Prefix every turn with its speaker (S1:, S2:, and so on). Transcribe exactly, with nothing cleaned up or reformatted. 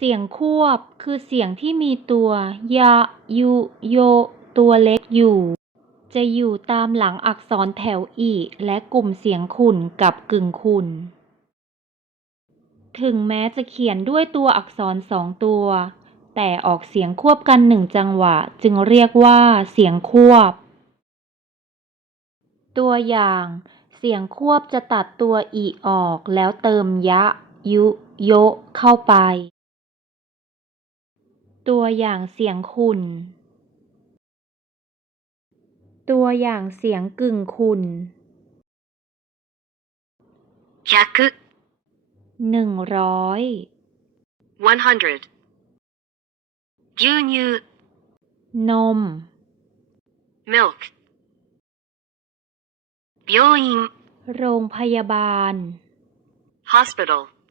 S1: สียงควบคือเสียงที่มีตัวยะยุโยตัวเล็กอยู่จะอยู่ตามหลังอักษรแถวอิและกลุ่มเสียงขุ่นกับกึ่งขุ่นถึงแม้จะเขียนด้วยตัวอักษรสองตัวแต่ออกเสียงควบกันหนึ่งจังหวะจึงเรียกว่าเสียงควบตัวอย่างเสียงควบจะตัดตัวอิออกแล้วเติมยะยุโยเข้าไปตัวอย่างเสียงขุ่นตัวอย่างเสียงกึ่งขุ่นหนึ่งร้อย
S2: one hundred 牛乳
S1: นม
S2: milk 病院
S1: โรงพยาบาล
S2: hospital